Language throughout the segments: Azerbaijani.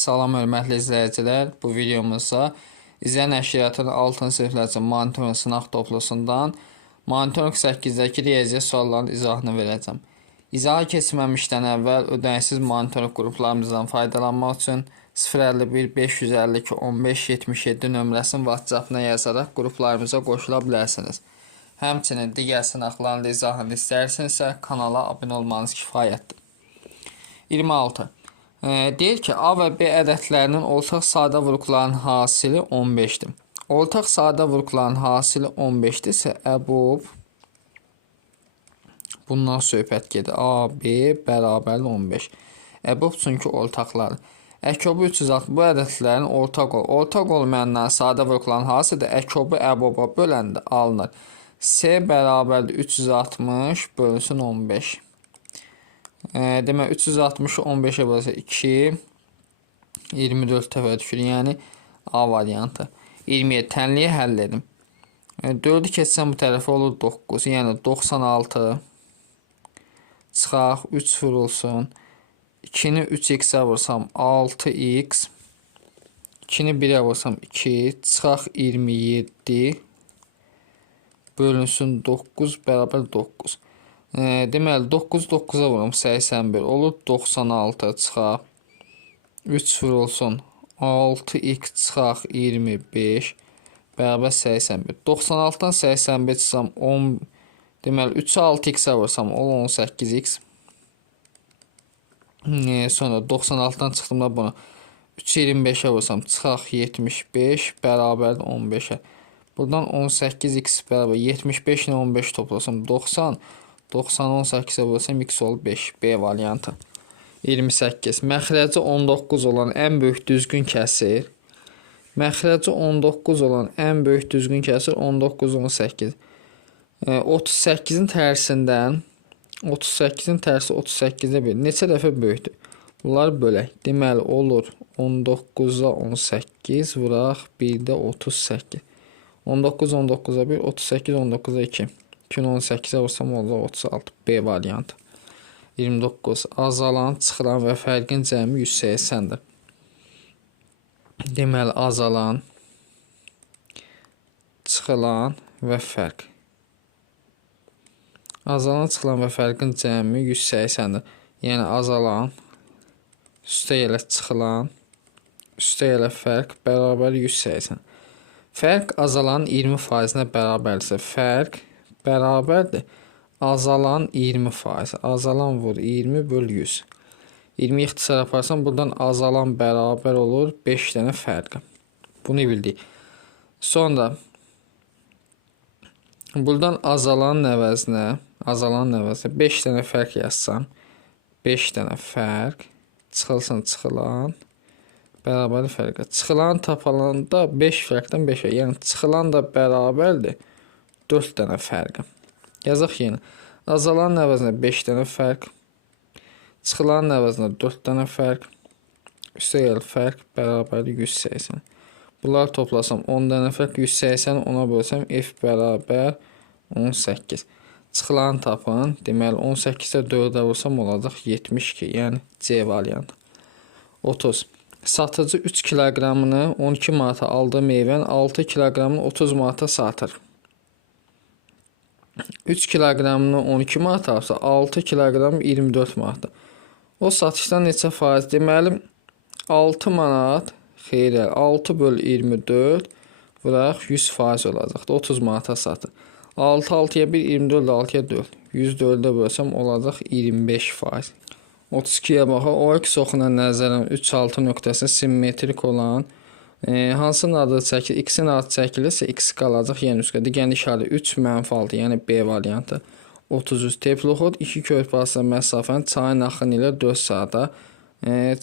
Salam hörmətli izləyicilər. Bu videomuzda İzə nəşriyyatının 6-cı siniflərcə monitorinq sınaq toplusundan monitorinq 8-dəki riyaziyyat suallarının izahını verəcəm. İzaha keçməmişdən əvvəl ödənişsiz monitorinq qruplarımızdan faydalanmaq üçün 051 552 15 77 nömrəsini WhatsApp-na yazaraq qruplarımıza qoşula bilərsiniz. Həmçinin digər sınaqların izahını istərsinizsə kanala abunə olmanız kifayətdir. 26. Deyir ki, A və B ədədlərinin ortaq sadə vurğuların hasili 15-dir. Ortaq sadə vurğuların hasili 15-dirsə, əbub bundan söhbət gedir. A, B bərabərli 15. Əbub çünki ortaqları. Əkobu 360 bu ədədlərin ortaq olmayanların sadə vurğuların hasili də əkobu əbuba böləndə alınır. C bərabərli 360 bölünsün 15. Demək 360-ı 15-ə bölsə 2 24 dəfə düşür. Yəni A variantı. 20-yə tənliyə həll edim. 4-ü keçsəm bu tərəfə olur 9. Yəni 96 çıxaq 3 vurulsun. 2-ni 3x-ə vursam 6x. 2-ni 1-ə vursam 2 çıxaq 27 bölünsün 9 bərabər 9. Deməli 9 9-a vurum 81 olur 96 çıxaq 3 vurulsun 6x çıxaq 25 bərabər 81. 96-dan 81 çıxsam 10 deməli 3-ü 6x-ə vursam olur 18x. Sonra 96-dan çıxdığımda bunu 3-ü 25-ə vursam çıxaq 75 bərabər 15-ə. Buradan 18x bərabər 75 ilə 15 toplasam 90. 90'ı 18'e bölsəm x olur 5. B variantı. 28. Məxrəci 19 olan ən böyük düzgün kəsir. Məxrəci 19 olan ən böyük düzgün kəsir 19 18. 38-in tərsindən 38-in tərsi 38-də 1 neçə dəfə böyükdür? Bunları bölək. Deməli olur 19-a 18 vuraq 1-də 38. 19 19-a 1 38 19-a 2. 218'e vursam olacaq 36. B variantı. 29. Azalan, çıxılan və fərqin cəmi 180-dir. Deməli azalan, çıxılan və fərq. Azalan, çıxılan və fərqin cəmi 180-dir. Yəni azalan, üstə ilə çıxılan, üstə ilə fərq bərabər 180. Fərq azalan 20%-nə bərabərdirsə, fərq bərabərdir. Azalan 20%. Azalan vur 20 böl 100. 20 ixtisar yaparsam buradan azalan bərabər olur 5 dənə fərq. Bunu bildik. Sonra buradan azalan əvəzinə 5 dənə fərq yazsam 5 dənə fərq çıxılsın çıxılan bərabər fərqə. Çıxılan tapalanda 5 fərqdən 5 var. Yəni çıxılan da bərabərdir 4 dənə fərq. Yazaq yenə. Azalan əvəzinə 5 dənə fərq. Çıxılan əvəzinə 4 dənə fərq. Üstə gəl fərq bərabər 180. Bunları toplasam 10 dənə fərq 180 ona bölsəm f bərabər 18. Çıxılan tapın. Deməli 18-də 4-ə vursam olacaq 72. Yəni C variantı. 30. Satıcı 3 kiloqramını 12 manata aldığı meyvənin 6 kiloqramını 30 manata satır. 3 kiloqramını 12 manat alsa 6 kiloqram 24 manatdır. O satışdan neçə faiz? Deməli 6 manat xeyr 6 böl 24 vuraq 100% olacaqdır. 30 manata satır. 6 6-ya 1 24 6-ya 4. 104-də bölsəm olacaq 25%. 32-yə baxaq. OX oxuna nəzərən 3-6 nöqtəsi simmetrik olan hansının adı çəkilir? X-in adı çəkilirsə X qalacaq yəni üstə. Digər işarə 3 -6 yəni B variantı. 33. Teploxod 2 körpü arasında məsafəni çayın axını ilə 4 saata.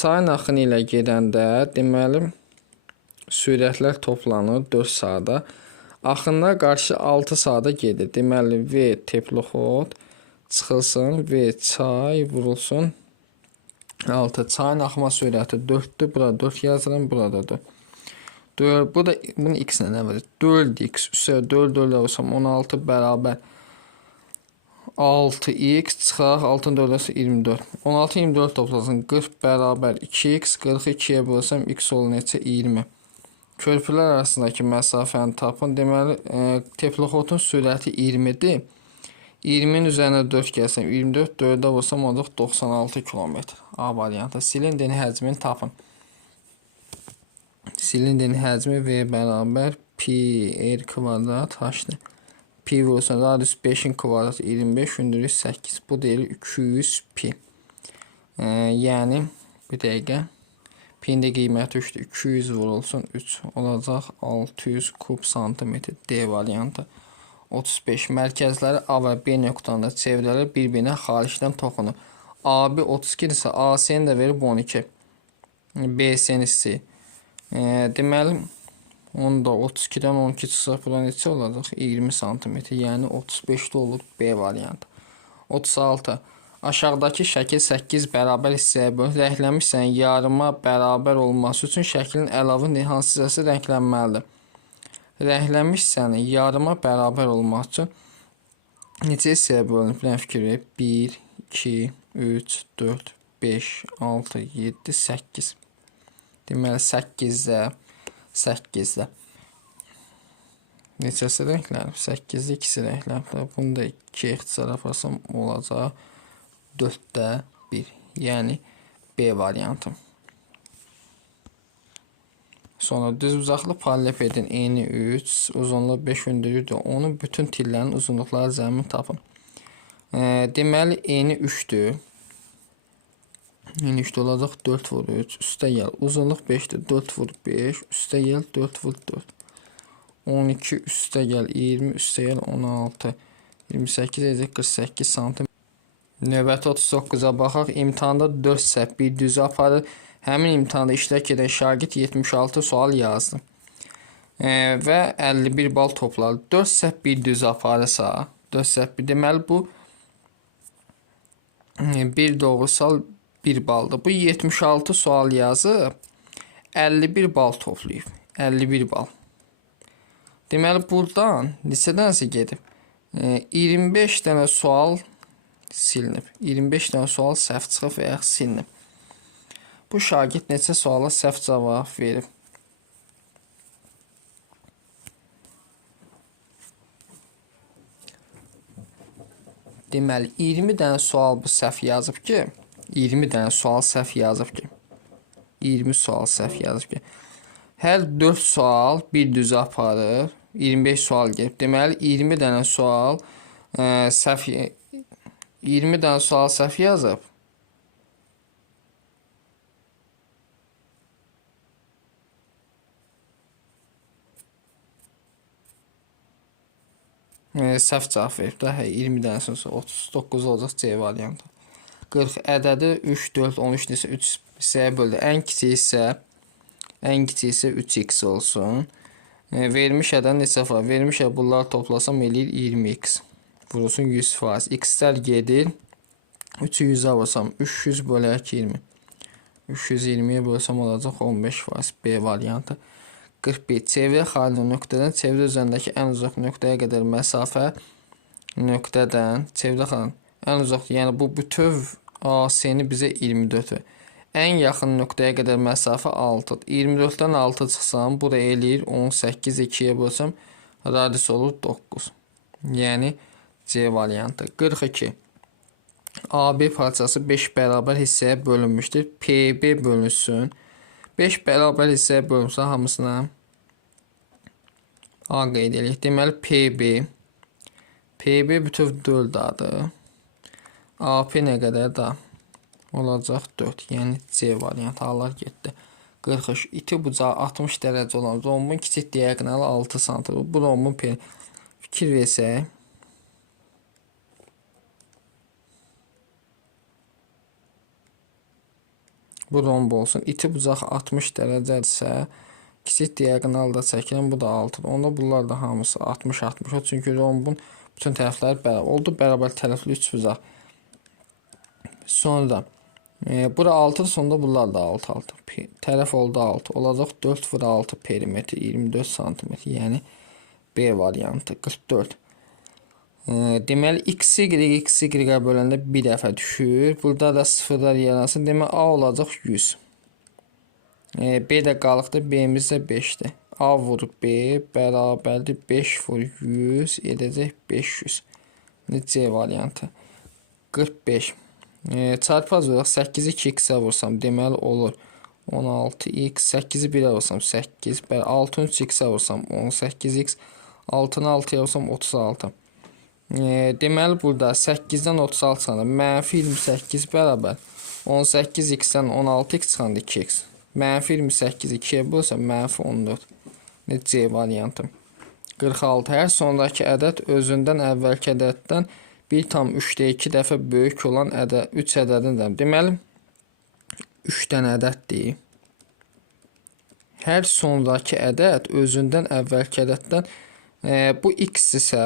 Çayın axını ilə gedəndə deməli sürətlər toplanır 4 saata. Axınlar qarşı 6 saata gedir. Deməli V teploxod çıxılsın, V çay vurulsun 6. Çayın axma sürəti 4-dür. Burada 4 yazıram, burada 4. Bu da bunu x ilə əvəz 4x üstə 4 vursam 16 bərabər 6x çıxaraq 6-nın 4-ü 24. 16 24 toplasın 40 bərabər 2x. 42-yə bölsəm x olur neçə? 20. Körpülər arasındakı məsafəni tapın. Deməli, teploxotun sürəti 20-dir. 20-nin üzərinə 4 gəlsəm 24, 4-ə vursam olacaq 96 km. A variantı. Silindrin həcmini tapın. Silindrin həcmi V bərabər pi r kvadrat h-dir. Pi vursan radius 5-in kvadratı 25, hündürlük 8. Bu deyil 200 pi. Yəni bir dəqiqə. P'nin də qiyməti 3-dür. 200 vurulsun 3 olacaq 600 kub santimetr. D variantı. 35. Mərkəzləri A və B nöqtələrində çevrələr bir-birinə xaricdən toxunur. AB 32 isə AC-ni də verib 12. BC-ni istəyir. Deməli, onu da 32-dən 12 çıxsaq bura neçə olacaq? 20 cm. Yəni 35-də olur B variantı. 36. Aşağıdakı şəkil 8 bərabər hissəyə bölünür. Rənglənmiş hissənin yarıma bərabər olması üçün şəklin əlavə hansı hissəsi rənglənməlidir? Rənglənmiş hissənin yarıma bərabər olmaq üçün neçə hissəyə bölünür? Bilən fikir verir. 1, 2, 3, 4, 5, 6, 7, 8. Deməli 8-də 8-də neçəsi rənglənib? 8-də 2-si rənglənib. Bunu da 2 ixtisar aparsam olacaq 4-də 1. Yəni B variantı. Sonra düzbucaqlı paralelipedin eni 3, uzunluğu 5, hündürlüyü də 10, bütün tillərin uzunluqları zəmin tapın. Deməli eni 3-dür. Eni 3 olacaq 4 vur 3, üstə gəl. Uzunluq 5-dir, 4 vur 5, üstə gəl 4 vur 4. 12 üstə gəl 20, üstə gəl 16. 28 edəcək 48 santim. Növbəti 39-a baxaq. İmtahanda 4 səhv bir düzü aparır. Həmin imtahanda iştirak edən şagird 76 sual yazdı. Və 51 bal topladı. 4 səhv bir düzü aparırsa, 4 səhv bir deməli bu bir doğru sual 1 baldır. Bu 76 sual yazıb 51 bal toplayıb. 51 bal. Deməli buradan neçədənsə gedib 25 dənə sual silinib. 25 dənə sual səhv çıxıb və ya silinib. Bu şagird neçə suala səhv cavab verib? Deməli 20 dənə sual bu səhv yazıb ki, 20 dənə sual səhv yazıb ki, 20 sual səhv yazıb ki, hər 4 sual bir düzə aparır, 25 sual gəlib. Deməli 20 dənə sual səhv 20 dənə sual səhv yazıb. Səhv cavab verib də. 20 dənə sonra 39 olacaq C variantı. 40 ədədi 3, 4, 13 isə 3 hissəyə böldü. Ən kiçik isə 3x olsun. Vermiş ədəd neçə var? Vermiş ədəd bunları toplasam eləyir 20x. Vurulsun 100%. X-lər gedir. 3'ü 100'ə vursam 300 bölək 20. 320'ye bölsəm olacaq 15%. B variantı. 41. Çevrə xarici nöqtədən çevrə üzərindəki ən uzaq nöqtəyə qədər məsafə nöqtədən çevrə xarici ən uzaq, yəni bu bütöv AC-ni bizə 24-dür. Ən yaxın nöqtəyə qədər məsafə 6-dır. 24-dən 6 çıxsam, bu da eləyir 18, 2-yə bölsəm radius olur 9. Yəni C variantı. 42. AB parçası 5 bərabər hissəyə bölünmüşdür. PB bölünsün. 5 bərabər hissəyə bölünsə hamısına A qeyd edirik. Deməli PB bütöv 4-dadır. AP nə qədər da olacaq 4. Yəni C variantı alır getdi. 43. İti bucağı 60 dərəcə olan rombun kiçik diaqonalı 6 sm. Bu rombun fikir versək. Bu romb olsun. İti bucaq 60 dərəcədirsə, kiçik diaqonal da çəkilən, bu da 6-dır. Onda bunlar da hamısı 60-60. Çünki rombun bütün tərəfləri bərabər oldu. Bərabər tərəfli 3 bucaq. Sonra bura 6-dır, sonunda bunlar da 6-6. Tərəf oldu 6. Olacaq 4 vur 6 perimetr 24 cm. Yəni B variantı. 44. Deməli xy böləndə bir dəfə düşür. Burada da sıfırlar yaransın. Deməli A olacaq 100. B də qalıqdır. B-miz də 5-dir. A vur B bərabərdir 5 vur 100 edəcək 500. C variantı. 45. Çarpaz olaq 8-i 2x-ə vursam deməli olur 16x, 8-i 1-ə vursam 8, 6-ı 3x-ə vursam 18x, 6-nı 6-ya vursam 36. Deməli burada 8-dən 36 çıxanda mənfi 28 bərabər 18x-dən 16x çıxanda 2x. Mənfi 28-i 2-yə bölsəm mənfi 14. C variantı. 46. Hər sondakı ədəd özündən əvvəlki ədəddən 1,3 dəfə böyük olan 3 ədədindir. Deməli 3 dənə ədəddir. Hər sondakı ədəd özündən əvvəlki ədəddən bu x isə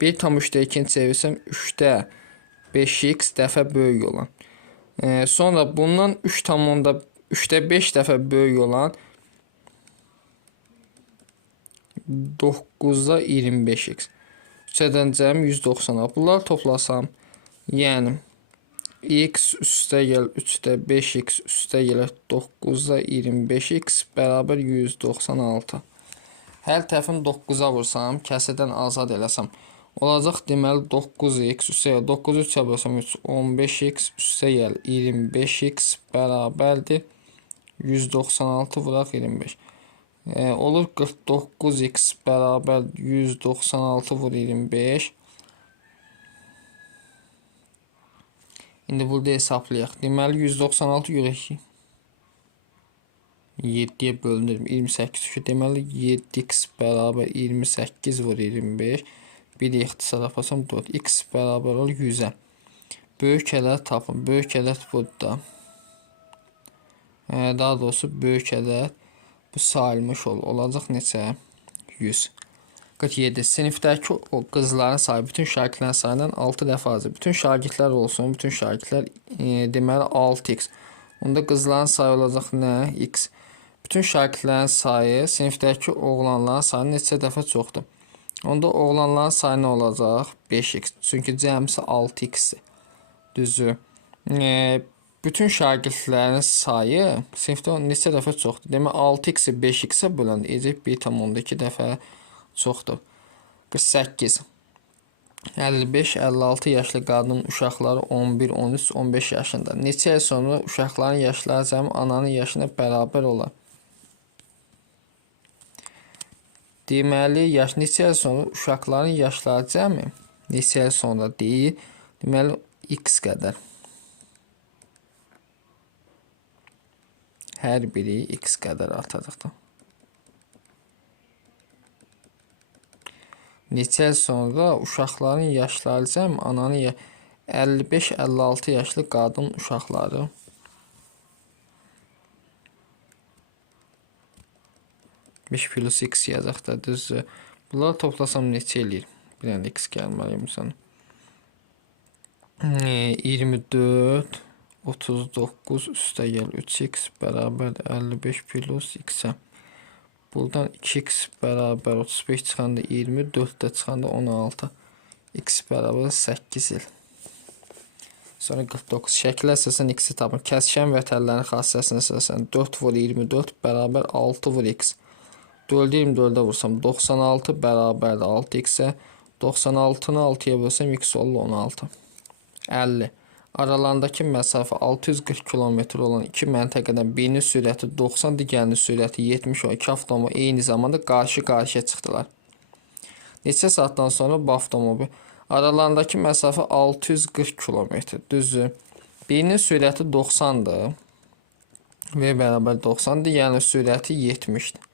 1,3-ni çevirsəm 3-də 5x dəfə böyük olan. Sonra bundan 3,3-də 5 dəfə böyük olan 9-da 25x. 3-dən cəm 190. Bunları toplasam, yəni x üstə gəl 3-də 5x üstə gəl 9-da 25x bərabər 196. Hər tərəfini 9-a vursam, kəsirdən azad eləsəm, olacaq deməli 9x üstə gəl 9-u 3-ə bölsəm 3, 15x üstə gəl 25x bərabərdir 196 vuraq 25. Olur 49x bərabər 196 vur 25. İndi burada hesablayaq. Deməli 196 görək ki 7-yə bölünür 28 düşür. Deməli 7x bərabər 28 vur 25. Bir də ixtisar yapasam 4. X bərabər olur 100-ə. Böyük ədəd tapın. Böyük ədəd burada. Daha doğrusu böyük ədəd bu sayılmış olacaq neçə? 100. 47. Sinifdəki o qızların sayı bütün şagirdlərin sayından 6 dəfə azdır. Bütün şagirdlər olsun. Bütün şagirdlər deməli 6x. Onda qızların sayı olacaq nə? X. Bütün şagirdlərin sayı sinifdəki oğlanların sayı neçə dəfə çoxdur? Onda oğlanların sayı nə olacaq? 5x. Çünki cəmsi 6x-dir. Düzdür. Bütün şagirdlərin sayı sinifdə neçə dəfə çoxdur? Demək 6x-i 5x-ə böləndə edəcək 1,2 dəfə çoxdur. 48. 55-56 yaşlı qadının uşaqları 11, 13, 15 yaşında. Neçə il sonra uşaqların yaşları cəmi ananın yaşına bərabər olar? Deməli, neçə il sonra uşaqların yaşları cəmi neçə il sonra deyil. Deməli, x qədər. Hər biri x qədər artacaqdır. Neçə il sonra uşaqların yaşları cəm ananın 55-56 yaşlı qadın uşaqları. Beş plus x yazaq da düzdür. Bunları toplasam neçə eləyir? Bir dənə x gəlməliyim sana. 24 39 üstə gəl 3x bərabər 55 plus x-ə. Buradan 2x bərabər 35 çıxanda 20, 4-də çıxanda 16. X bərabər 8 il. Sonra 49. Şəkil əsasən x-i tapın. Kəskin vətənlərin xassəsinin əsasən 4 vur 24 bərabər 6 vur x. 4-ü 24-də vursam 96 bərabər 6x-ə. 96-nı 6-ya bölsəm x olur 16. 50. Aralarındakı məsafə 640 km olan iki məntəqədən birinin sürəti 90, digərinin sürəti 70 olan iki avtomobil eyni zamanda qarşı-qarşıya çıxdılar. Neçə saatdan sonra bu avtomobil aralarındakı məsafə 640 km, düzdür. Birinin sürəti 90-dır və bərabər 90, digərinin sürəti 70-dir.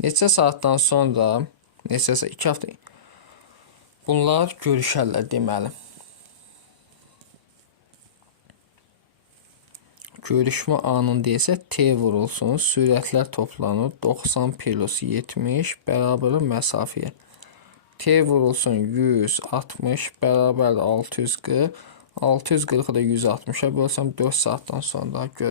Neçə saatdan sonra, iki hafta bunlar görüşərlər deməli. Görüşmə anında isə t vurulsun, sürətlər toplanır, 90 plus 70 bərabər məsafəyə. T vurulsun 160 bərabər 640, 640-ı da 160-a bölsəm 4 saatdan sonra görürük.